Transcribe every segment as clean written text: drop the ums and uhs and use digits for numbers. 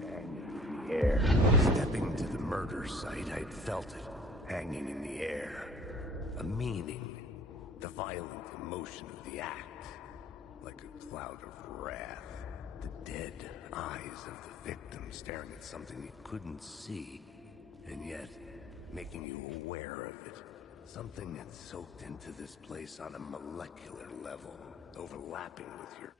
hanging in the air. Stepping to the murder site, I'd felt it, hanging in the air. A meaning, the violent emotion of the act, like a cloud of wrath. The dead eyes of the victim staring at something you couldn't see, and yet making you aware of it. Something that soaked into this place on a molecular level, overlapping with your...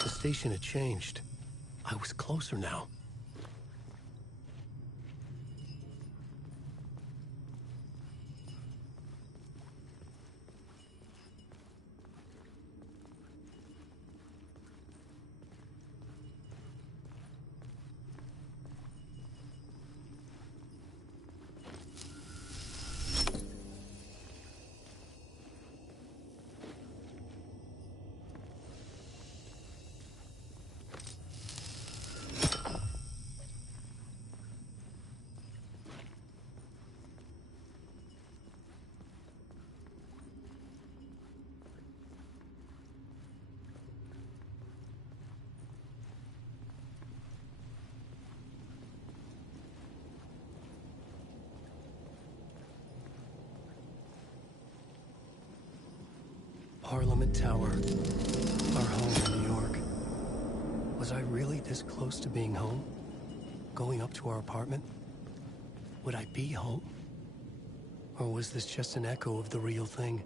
The station had changed. I was closer now. Parliament Tower, our home in New York. Was I really this close to being home? Going up to our apartment? Would I be home? Or was this just an echo of the real thing?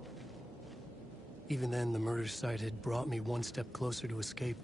Even then, the murder site had brought me one step closer to escape.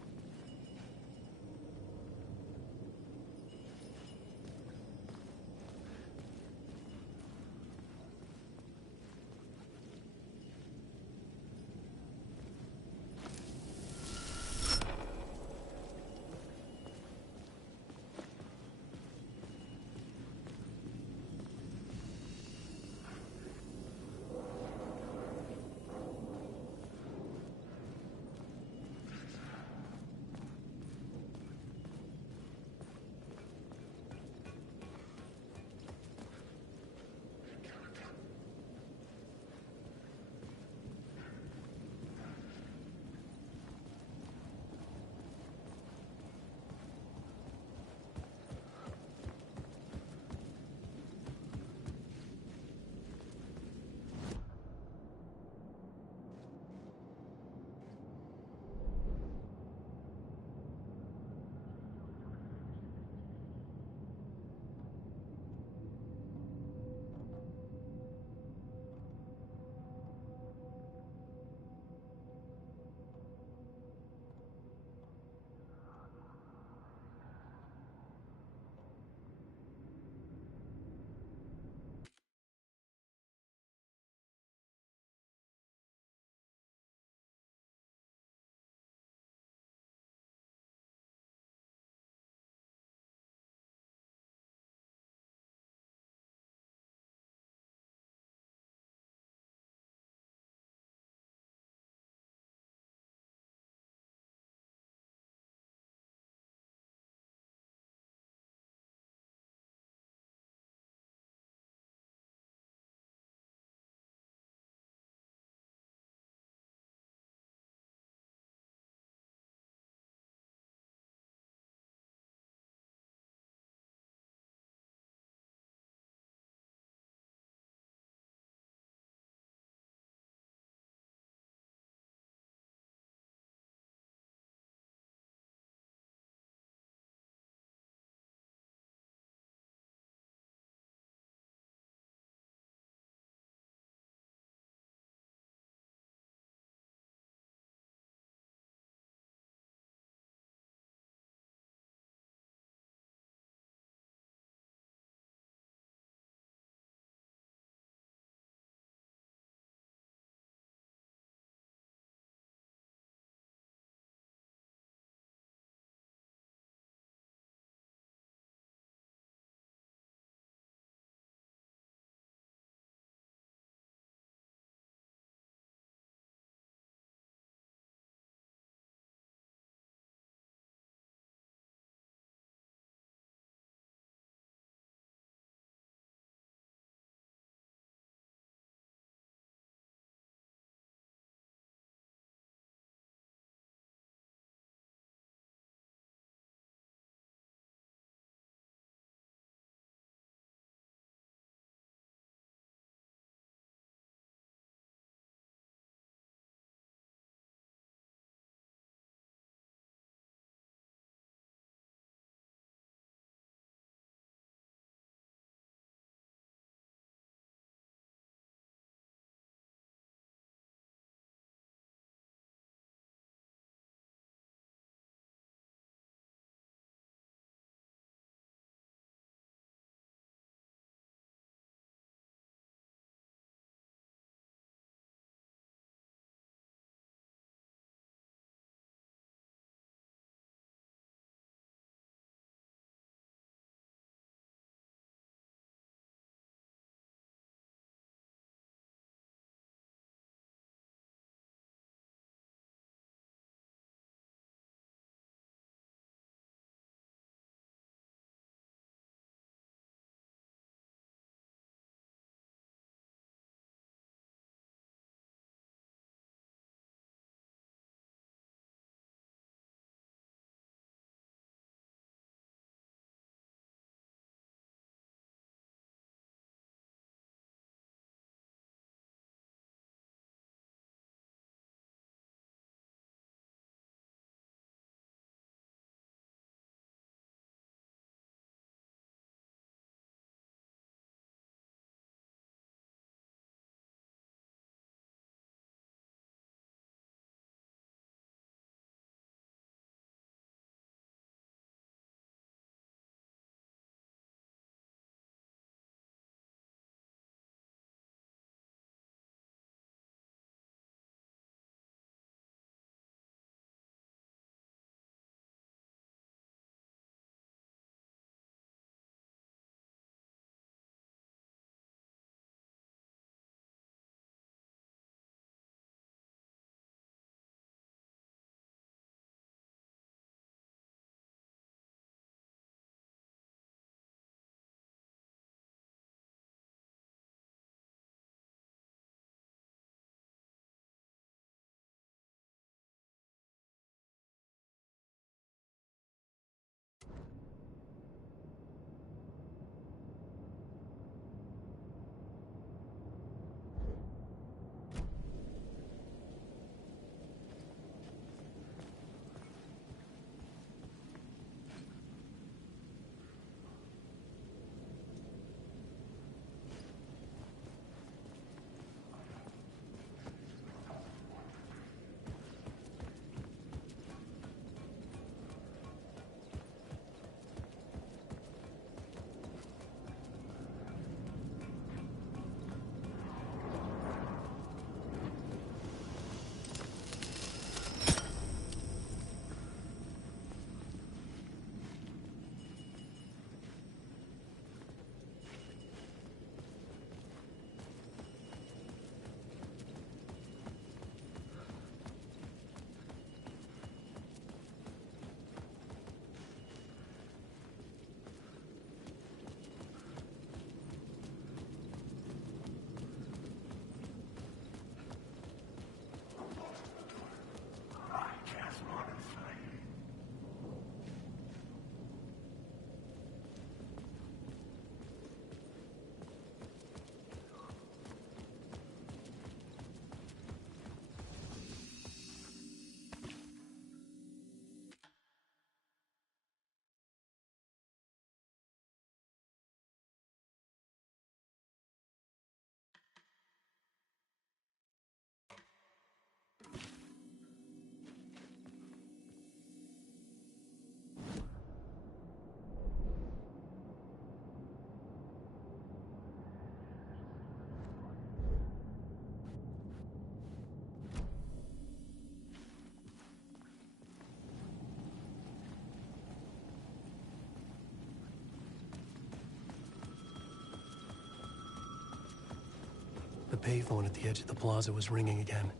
payphone at the edge of the plaza was ringing again.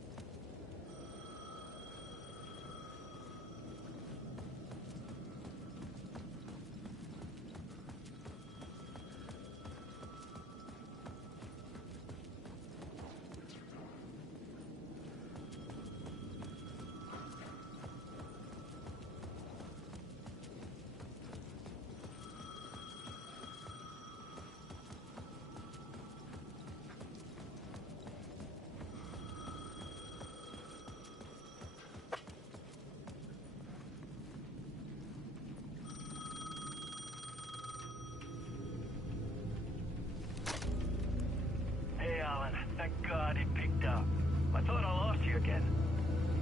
Thank God it picked up. I thought I lost you again.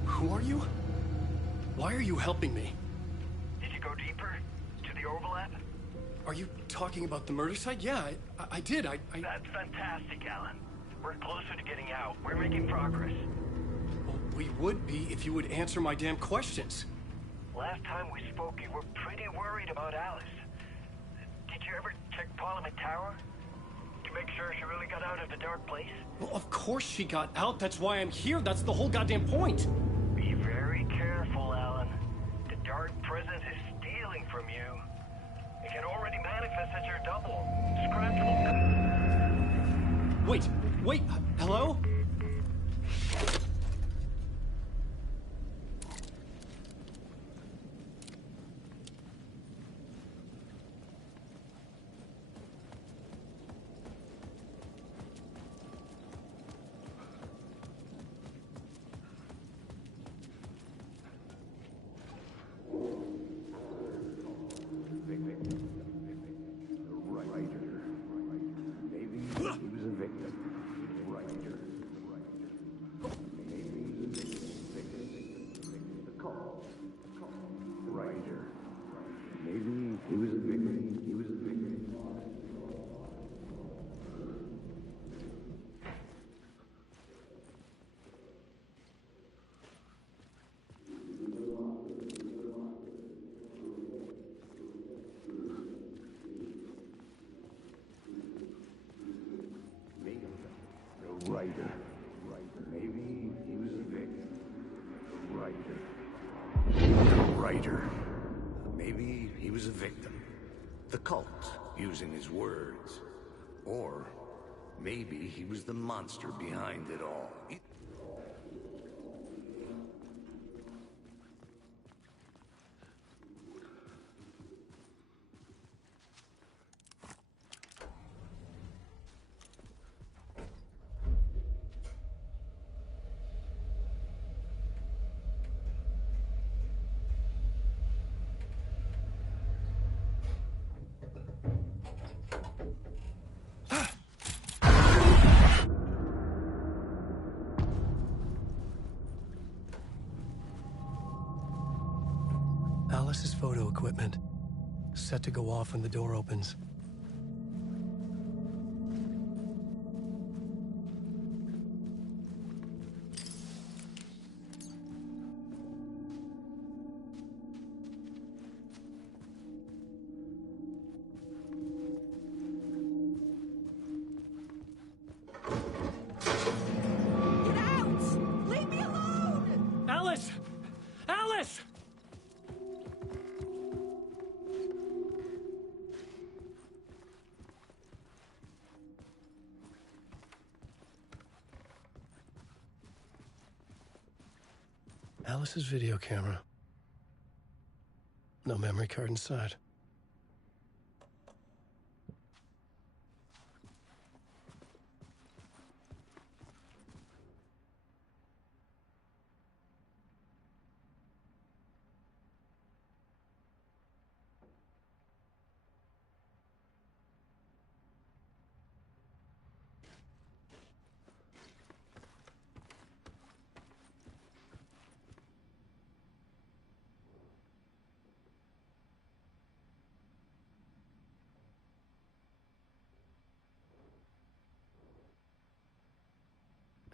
Who are you? Why are you helping me? Did you go deeper? To the overlap? Are you talking about the murder site? Yeah, I did. That's fantastic, Alan. We're closer to getting out. We're making progress. Well, we would be if you would answer my damn questions. Last time we spoke, you were pretty worried about Alice. Did you ever check Parliament Tower? To make sure she really got out of the dark place? Well, of course she got out. That's why I'm here. That's the whole goddamn point. Be very careful, Alan. The dark presence is stealing from you. It can already manifest as your double. Wait, hello? Writer. Maybe he was a victim. Writer. Maybe he was a victim. The cult, using his words. Or maybe he was the monster behind it all. Alice's photo equipment. Set to go off when the door opens. Get out! Leave me alone! Alice! Alice! Alice's video camera. No memory card inside.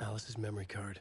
Alice's memory card.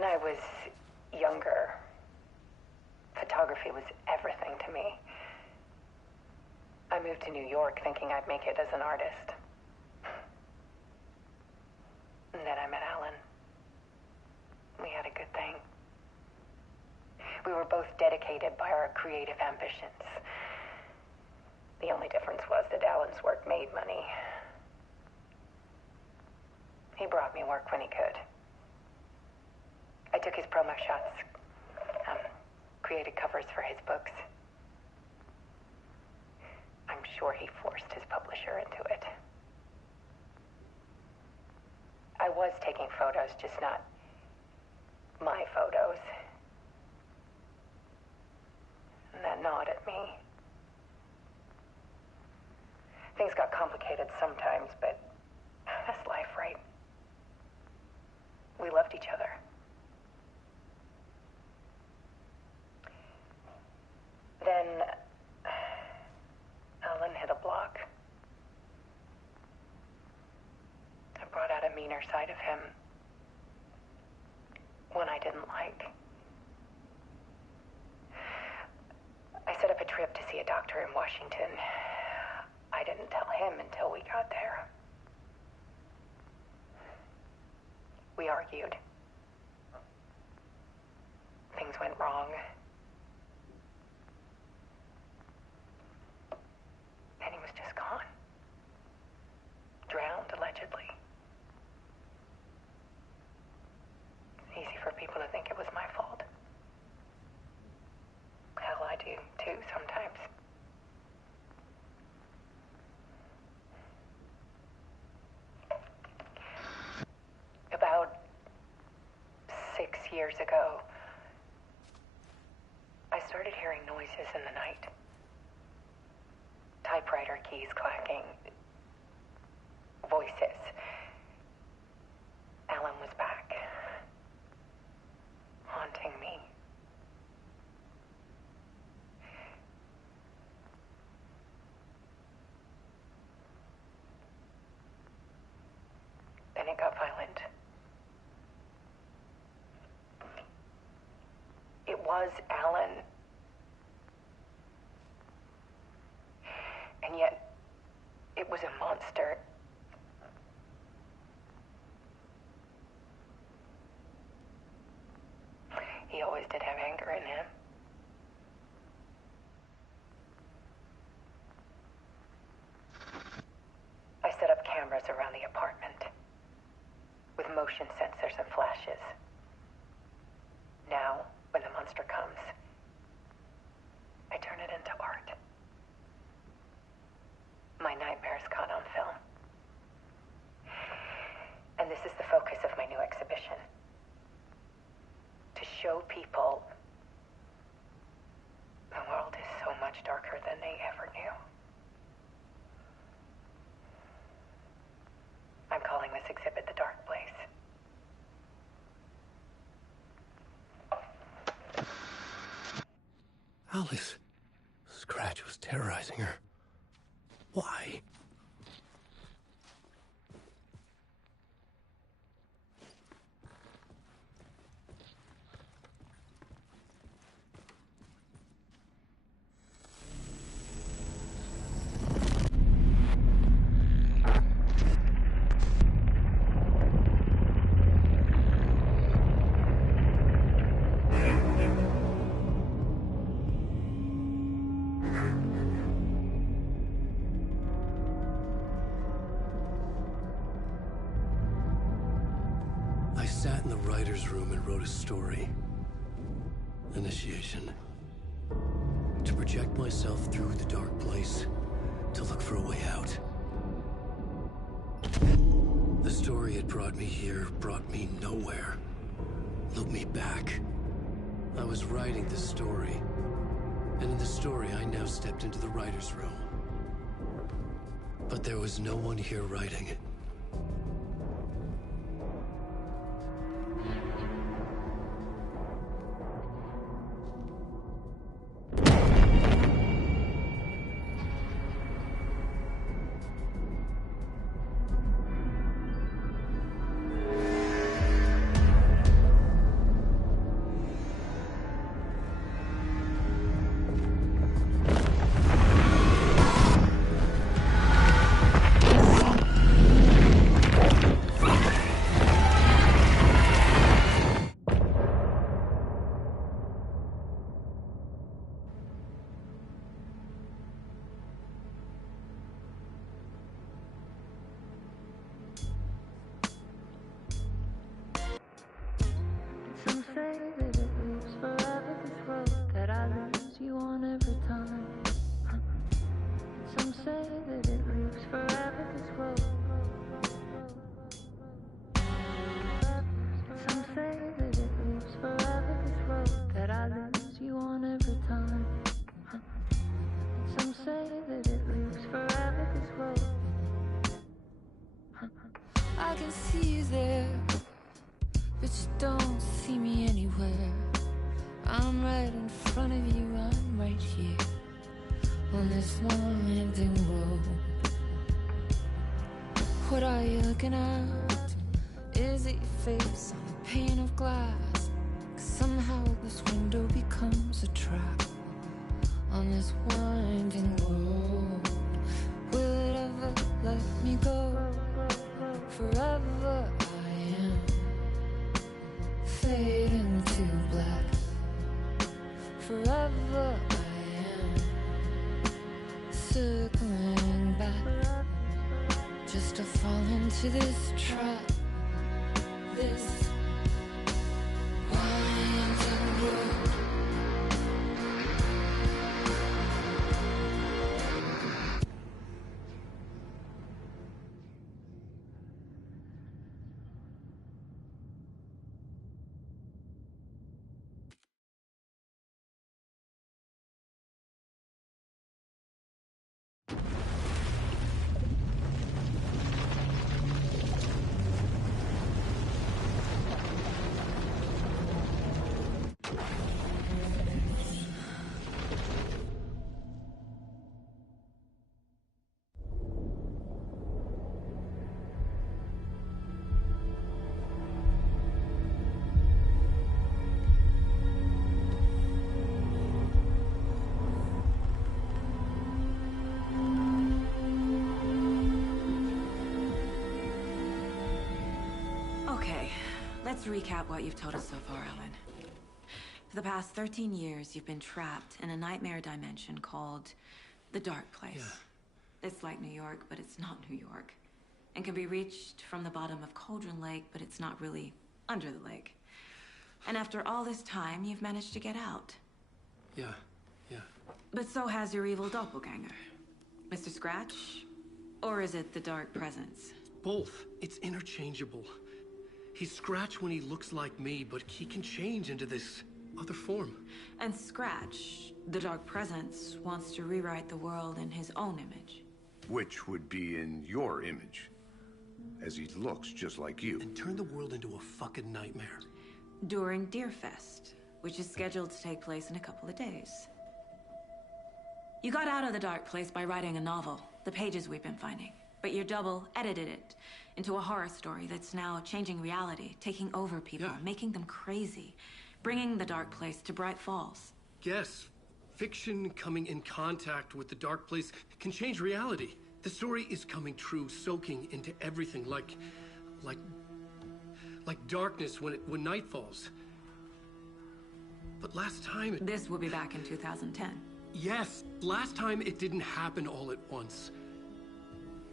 When I was younger, photography was everything to me. I moved to New York thinking I'd make it as an artist. And then I met Alan. We had a good thing. We were both dedicated by our creative ambitions. The only difference was that Alan's work made money. He brought me work when he could. I took his promo shots, created covers for his books. I'm sure he forced his publisher into it. I was taking photos, just not my photos. And that gnawed at me. Things got complicated sometimes, but that's life, right? We loved each other. Then Alan hit a block. I brought out a meaner side of him. One I didn't like. I set up a trip to see a doctor in Washington. I didn't tell him until we got there. We argued. Things went wrong. And he was just gone. Drowned, allegedly. It's easy for people to think it was my fault. Hell, I do, too, sometimes. About 6 years ago, I started hearing noises in the night. Typewriter keys clacking. Voices. Alan was back. Haunting me. Then it got violent. It was Alan. And yet, it was a monster. He always did have anger in him. I set up cameras around the apartment with motion sensors and flashes. Now, when the monster comes, I turn it into art. My nightmares caught on film. And this is the focus of my new exhibition. To show people the world is so much darker than they ever knew. I'm calling this exhibit The Dark Place. Alice. Scratch was terrorizing her. Why? I sat in the writer's room and wrote a story. Initiation. To project myself through the dark place, to look for a way out. The story had brought me here, brought me nowhere. Looked me back. I was writing the story. And in the story, I now stepped into the writer's room. But there was no one here writing it. front of you, I'm right here on this winding road. What are you looking at? Is it your face on a pane of glass? 'Cause somehow this window becomes a trap on this winding road. Will it ever let me go? Forever I am fading to black. Forever I am circling back, just to fall into this trap. This winding road. Okay, let's recap what you've told us so far, Alan. For the past 13 years, you've been trapped in a nightmare dimension called the Dark Place. Yeah. It's like New York, but it's not New York. And can be reached from the bottom of Cauldron Lake, but it's not really under the lake. And after all this time, you've managed to get out. Yeah. But so has your evil doppelganger. Mr. Scratch? Or is it the Dark Presence? Both. It's interchangeable. He's Scratch when he looks like me, but he can change into this other form. And Scratch, the Dark Presence, wants to rewrite the world in his own image. Which would be in your image, as he looks just like you. And turn the world into a fucking nightmare. During Deerfest, which is scheduled to take place in a couple of days. You got out of the Dark Place by writing a novel, the pages we've been finding. But your double edited it into a horror story that's now changing reality, taking over people, Yeah. making them crazy, bringing the Dark Place to Bright Falls. Yes, fiction coming in contact with the Dark Place can change reality. The story is coming true, soaking into everything like darkness when night falls. But last time This will be back in 2010. Yes, last time it didn't happen all at once.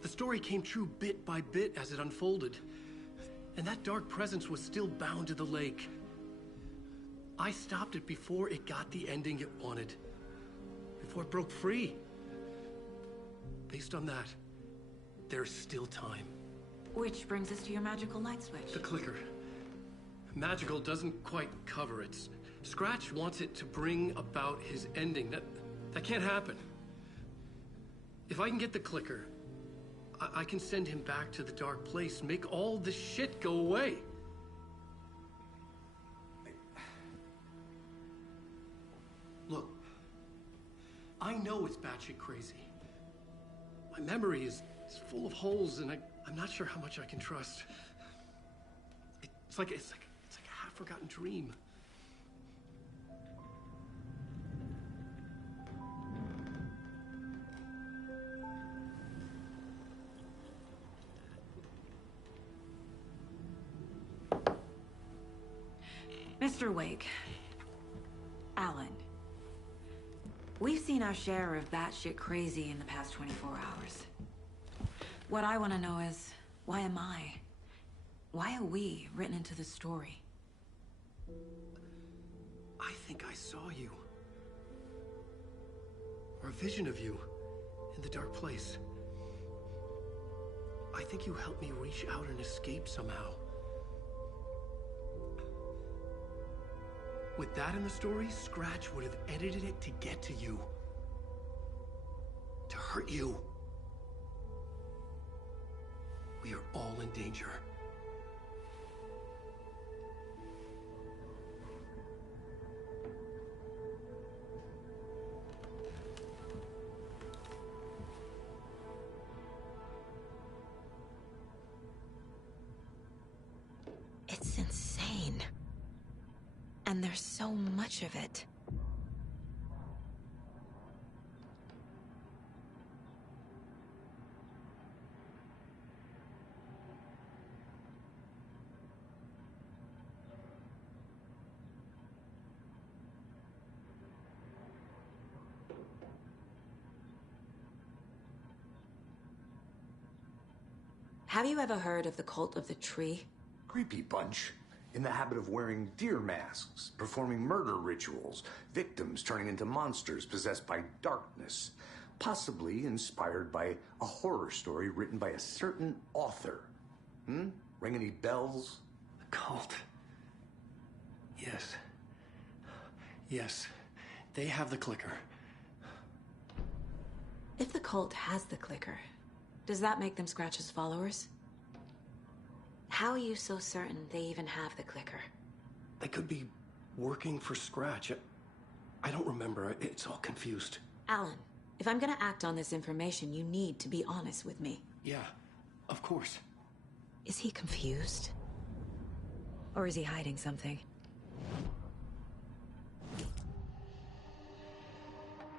The story came true bit by bit as it unfolded. And that dark presence was still bound to the lake. I stopped it before it got the ending it wanted. Before it broke free. Based on that, there's still time. Which brings us to your magical light switch. The clicker. Magical doesn't quite cover it. Scratch wants it to bring about his ending. That can't happen. If I can get the clicker, I can send him back to the Dark Place, make all this shit go away. Look, I know it's batshit crazy. My memory is full of holes, and I'm not sure how much I can trust. It's like a half-forgotten dream. Mr. Wake, Alan, we've seen our share of batshit crazy in the past 24 hours. What I want to know is, why am I? Why are we written into the story? I think I saw you. Or a vision of you in the Dark Place. I think you helped me reach out and escape somehow. With that in the story, Scratch would have edited it to get to you. To hurt you. We are all in danger. It's insane. And there's so much of it. Have you ever heard of the Cult of the Tree? Creepy bunch. In the habit of wearing deer masks, performing murder rituals, victims turning into monsters possessed by darkness. Possibly inspired by a horror story written by a certain author. Ring any bells? The cult. Yes. Yes. They have the clicker. If the cult has the clicker, does that make them Scratch's followers? How are you so certain they even have the clicker? They could be working for Scratch. I don't remember. It's all confused. Alan, if I'm gonna act on this information, you need to be honest with me. Yeah, of course. Is he confused? Or is he hiding something?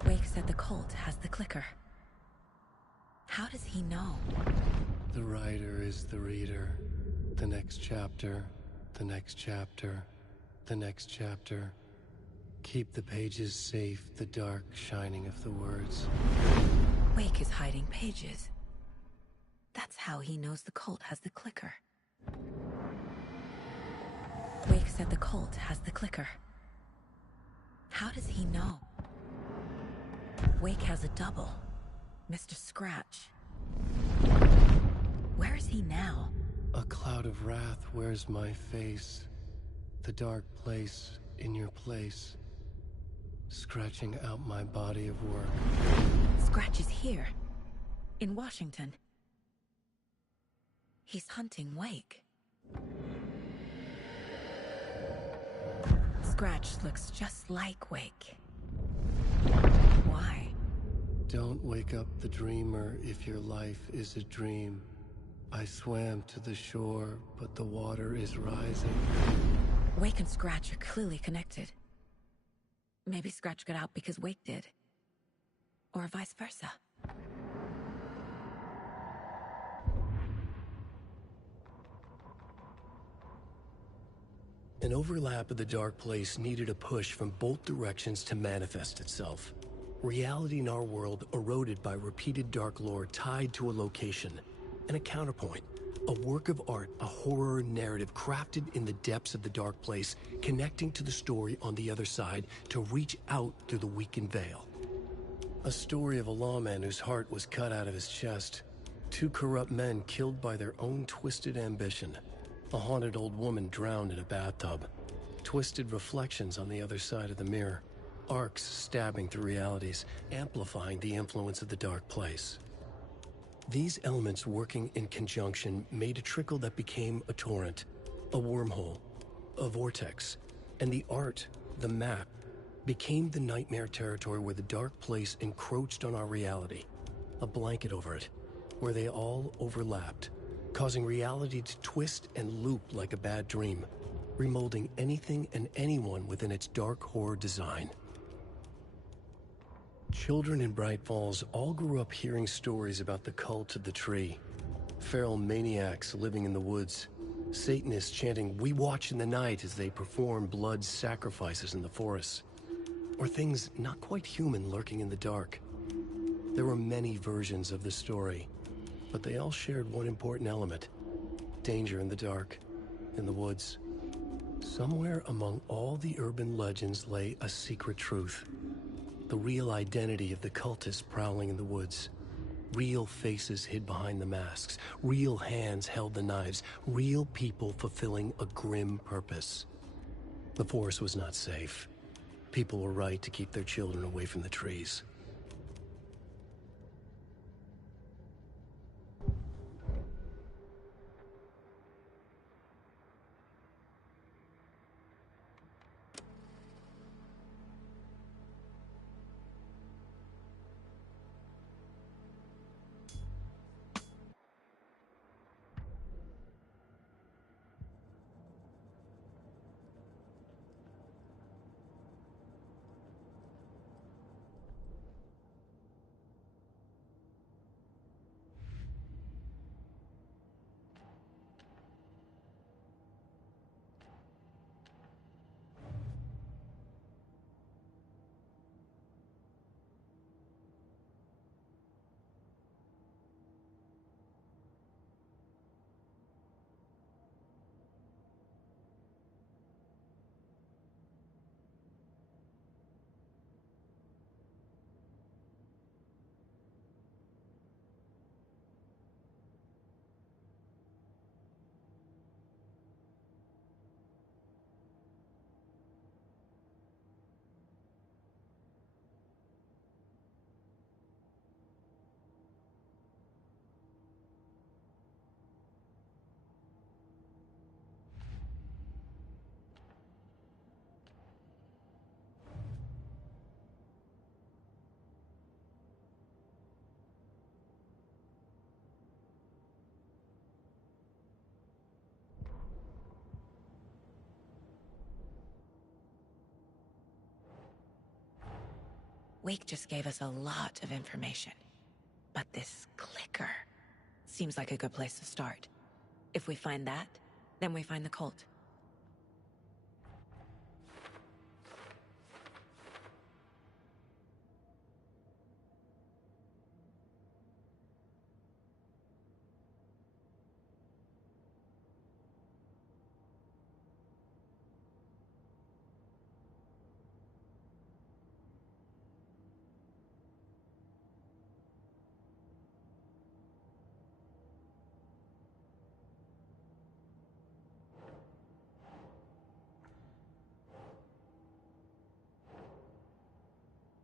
Wake said the cult has the clicker. How does he know? The writer is the reader. The next chapter, the next chapter, the next chapter. Keep the pages safe, the dark shining of the words. Wake is hiding pages. That's how he knows the cult has the clicker. Wake said the cult has the clicker. How does he know? Wake has a double. Mr. Scratch. Where is he now? A cloud of wrath wears my face. The dark place in your place. Scratching out my body of work. Scratch is here. In Washington. He's hunting Wake. Scratch looks just like Wake. Why? Don't wake up the dreamer if your life is a dream. I swam to the shore, but the water is rising. Wake and Scratch are clearly connected. Maybe Scratch got out because Wake did. Or vice versa. An overlap of the dark place needed a push from both directions to manifest itself. Reality in our world eroded by repeated dark lore tied to a location. And a counterpoint, a work of art, a horror narrative crafted in the depths of the dark place, connecting to the story on the other side to reach out through the weakened veil. A story of a lawman whose heart was cut out of his chest. Two corrupt men killed by their own twisted ambition. A haunted old woman drowned in a bathtub. Twisted reflections on the other side of the mirror. Arcs stabbing through realities, amplifying the influence of the dark place. These elements working in conjunction made a trickle that became a torrent, a wormhole, a vortex, and the art, the map, became the nightmare territory where the dark place encroached on our reality, a blanket over it, where they all overlapped, causing reality to twist and loop like a bad dream, remolding anything and anyone within its dark horror design. Children in Bright Falls all grew up hearing stories about the cult of the tree. Feral maniacs living in the woods. Satanists chanting, "We watch in the night," as they perform blood sacrifices in the forests. Or things not quite human lurking in the dark. There were many versions of the story, but they all shared one important element. Danger in the dark, in the woods. Somewhere among all the urban legends lay a secret truth. The real identity of the cultists prowling in the woods. Real faces hid behind the masks. Real hands held the knives. Real people fulfilling a grim purpose. The forest was not safe. People were right to keep their children away from the trees. Wake just gave us a lot of information. But this clicker seems like a good place to start. If we find that, then we find the cult.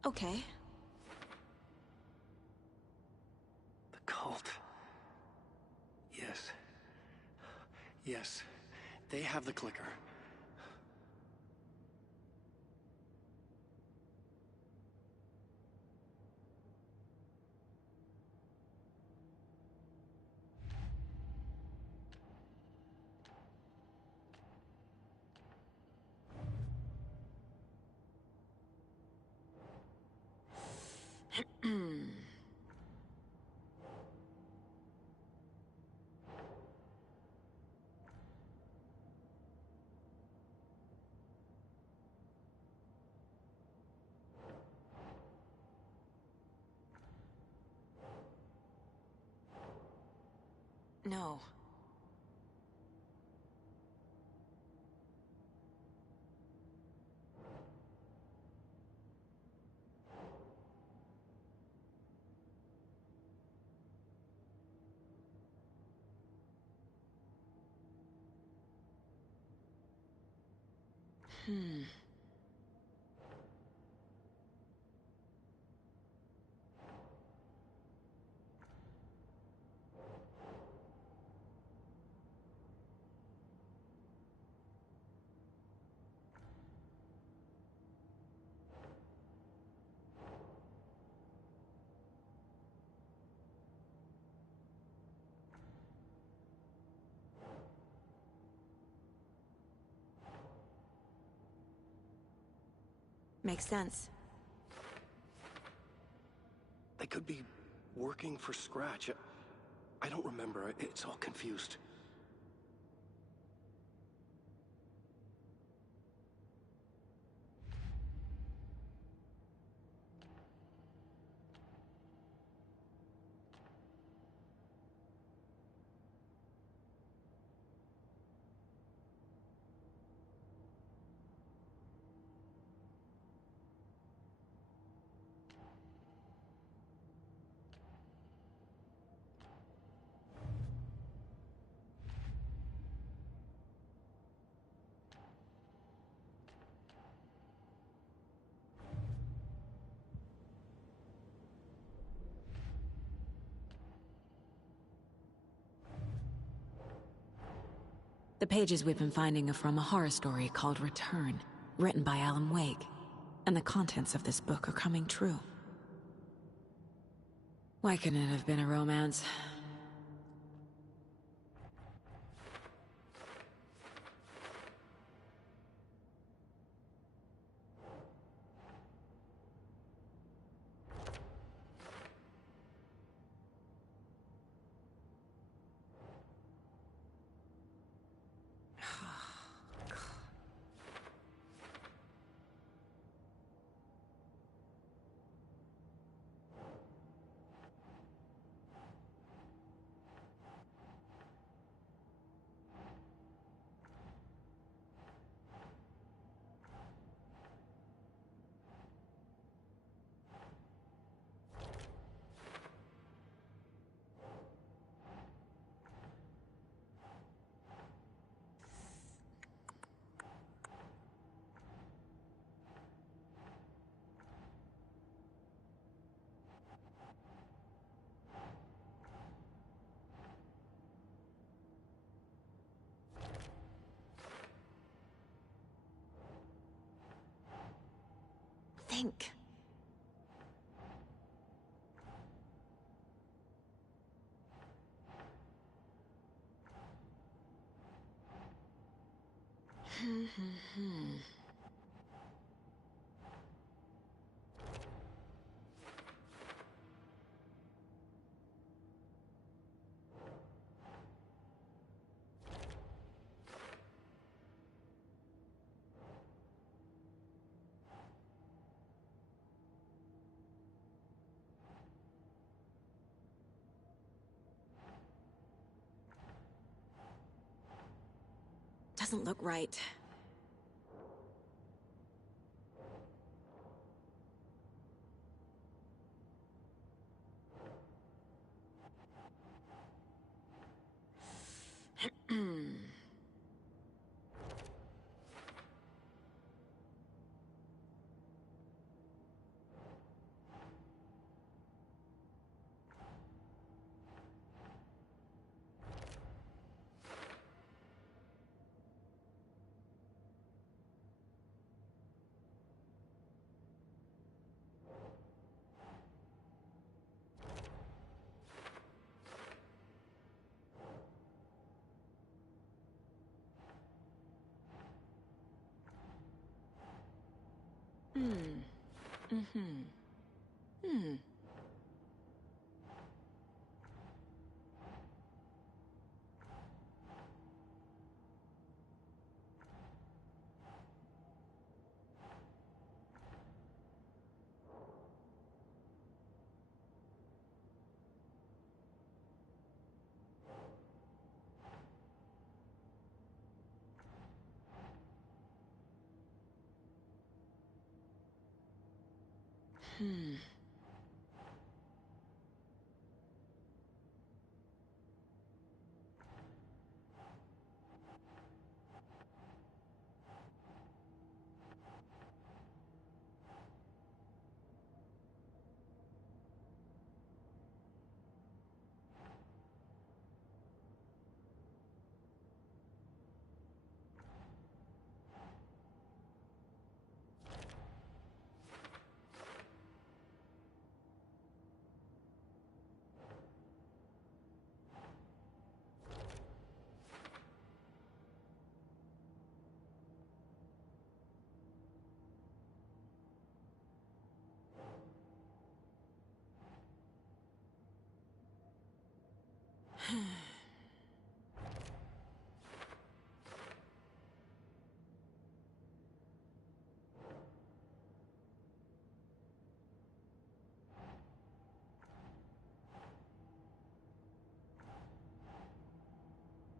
Okay. The cult. Yes. Yes. They have the clicker. No. Makes sense. They could be working for Scratch. I don't remember. It's all confused. The pages we've been finding are from a horror story called Return, written by Alan Wake. And the contents of this book are coming true. Why couldn't it have been a romance? Think. Doesn't look right.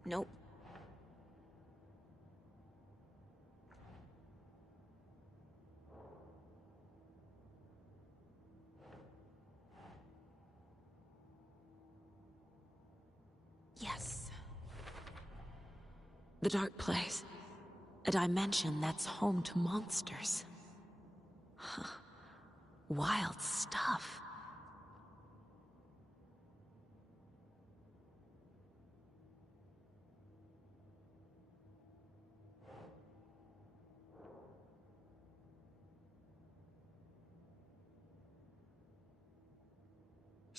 Nope. Yes. The Dark Place. A dimension that's home to monsters. Huh. Wild stuff.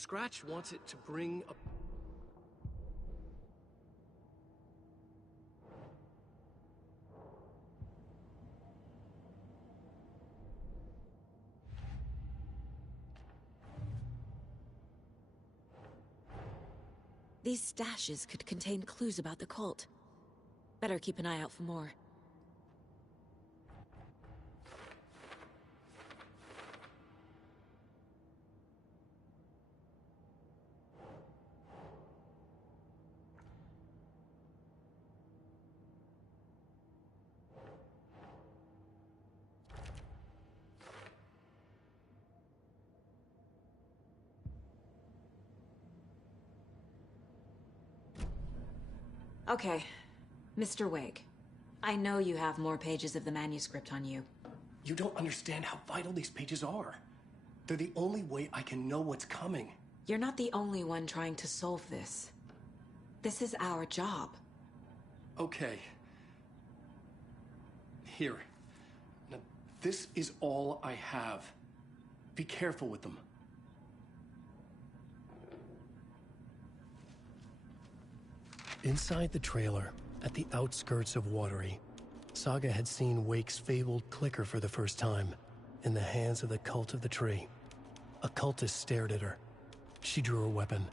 Scratch wants it to bring a... These stashes could contain clues about the cult. Better keep an eye out for more. Okay, Mr. Wake. I know you have more pages of the manuscript on you. You don't understand how vital these pages are. They're the only way I can know what's coming. You're not the only one trying to solve this. This is our job. Okay. Here. Now, this is all I have. Be careful with them. Inside the trailer, at the outskirts of Watery, Saga had seen Wake's fabled clicker for the first time, in the hands of the Cult of the Tree. A cultist stared at her. She drew her weapon.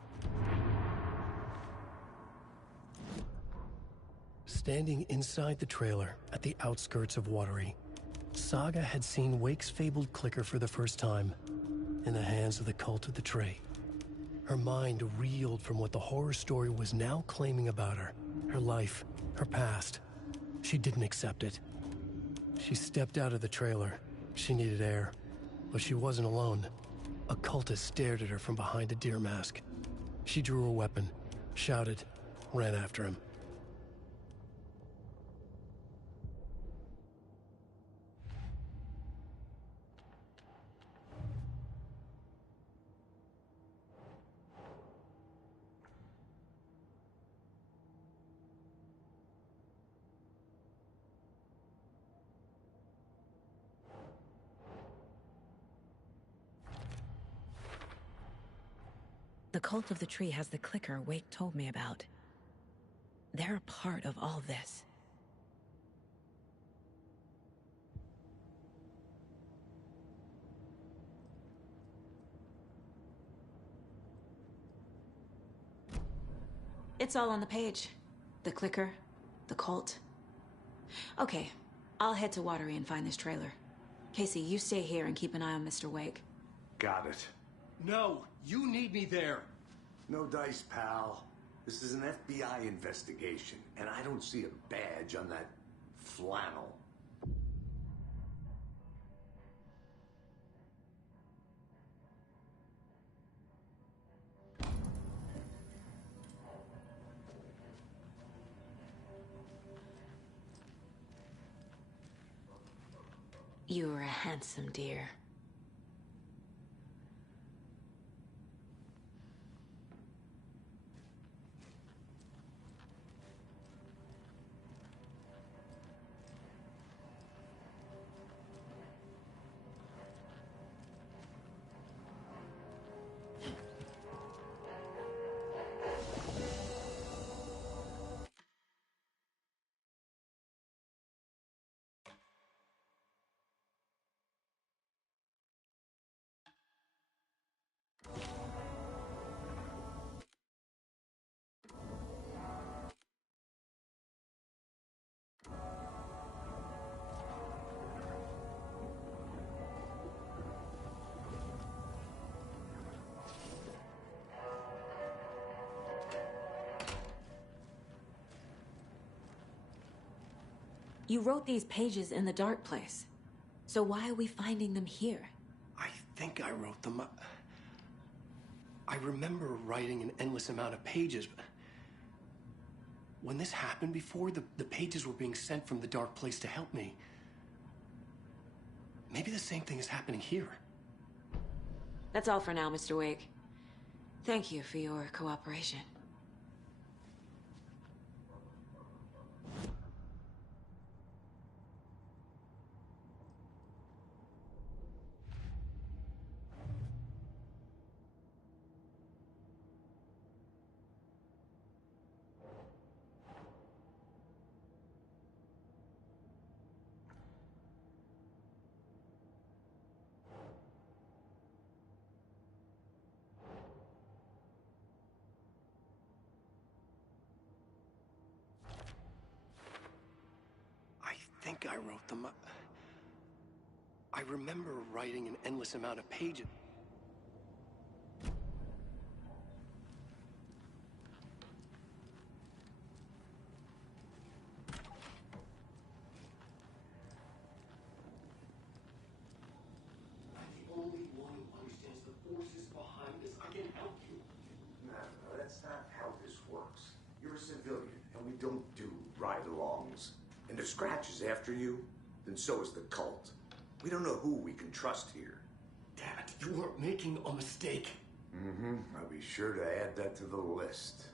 Standing inside the trailer, at the outskirts of Watery, Saga had seen Wake's fabled clicker for the first time, in the hands of the Cult of the Tree. Her mind reeled from what the horror story was now claiming about her life, her past. She didn't accept it. She stepped out of the trailer. She needed air. But she wasn't alone. A cultist stared at her from behind a deer mask. She drew her weapon, shouted, ran after him. The Cult of the Tree has the clicker Wake told me about. They're a part of all this. It's all on the page. The clicker, the cult. Okay, I'll head to Watery and find this trailer. Casey, you stay here and keep an eye on Mr. Wake. Got it. No, you need me there. No dice, pal. This is an FBI investigation, and I don't see a badge on that flannel. You were a handsome deer. You wrote these pages in the dark place. So why are we finding them here? I think I wrote them. I remember writing an endless amount of pages, but when this happened before, the pages were being sent from the dark place to help me. Maybe the same thing is happening here. That's all for now, Mr. Wake. Thank you for your cooperation. I think I wrote them. I remember writing an endless amount of pages. I'm the only one who understands the forces behind this. I can help you. No, that's not how this works. You're a civilian, and we don't do ride-alongs. And if Scratch is after you, then so is the cult. We don't know who we can trust here. Damn it, you are making a mistake. Mm-hmm. I'll be sure to add that to the list.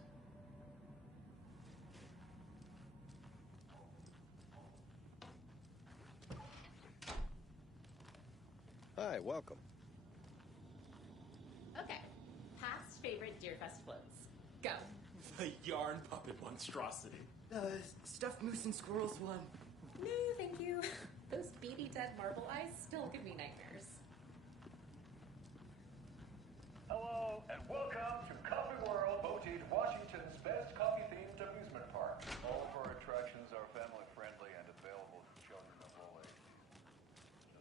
Hi, welcome. Okay. Past favorite Deerfest floats. Go. The yarn puppet monstrosity. Stuffed moose and squirrels one. No, thank you. Those beady dead marble eyes still give me nightmares. Hello, and welcome to Coffee World, voted Washington's best coffee-themed amusement park. All of our attractions are family-friendly and available to children of all ages.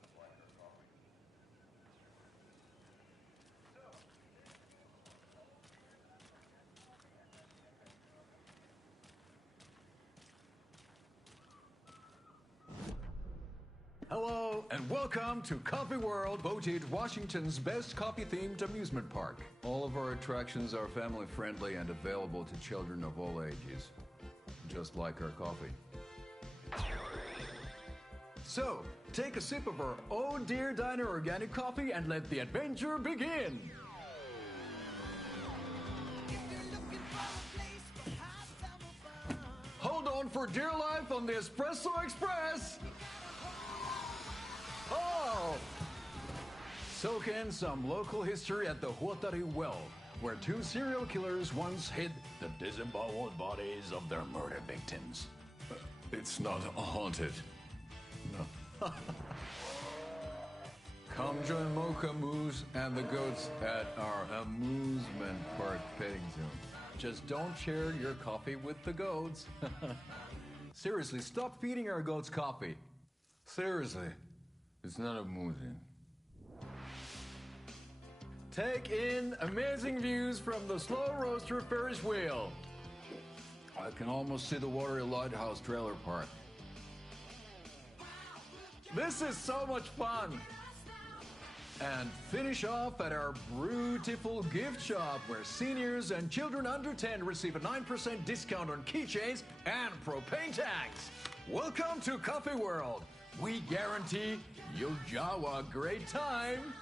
Just like our coffee. Hello and welcome to Coffee World, voted Washington's best coffee-themed amusement park. All of our attractions are family-friendly and available to children of all ages, just like our coffee. So, take a sip of our Oh Dear Diner organic coffee and let the adventure begin! Hold on for dear life on the Espresso Express! Oh! Soak in some local history at the Huatari Well, where two serial killers once hid the disemboweled bodies of their murder victims. It's not haunted. No. Come join Mocha Moose and the goats at our amusement park petting zoo. Just don't share your coffee with the goats. Seriously, stop feeding our goats coffee. Seriously, it's not amusing. Take in amazing views from the Slow Roaster Ferris wheel. I can almost see the Watery Lighthouse trailer park. This is so much fun! And finish off at our beautiful gift shop where seniors and children under 10 receive a 9% discount on keychains and propane tanks. Welcome to Coffee World. We guarantee you'll jaw a great time.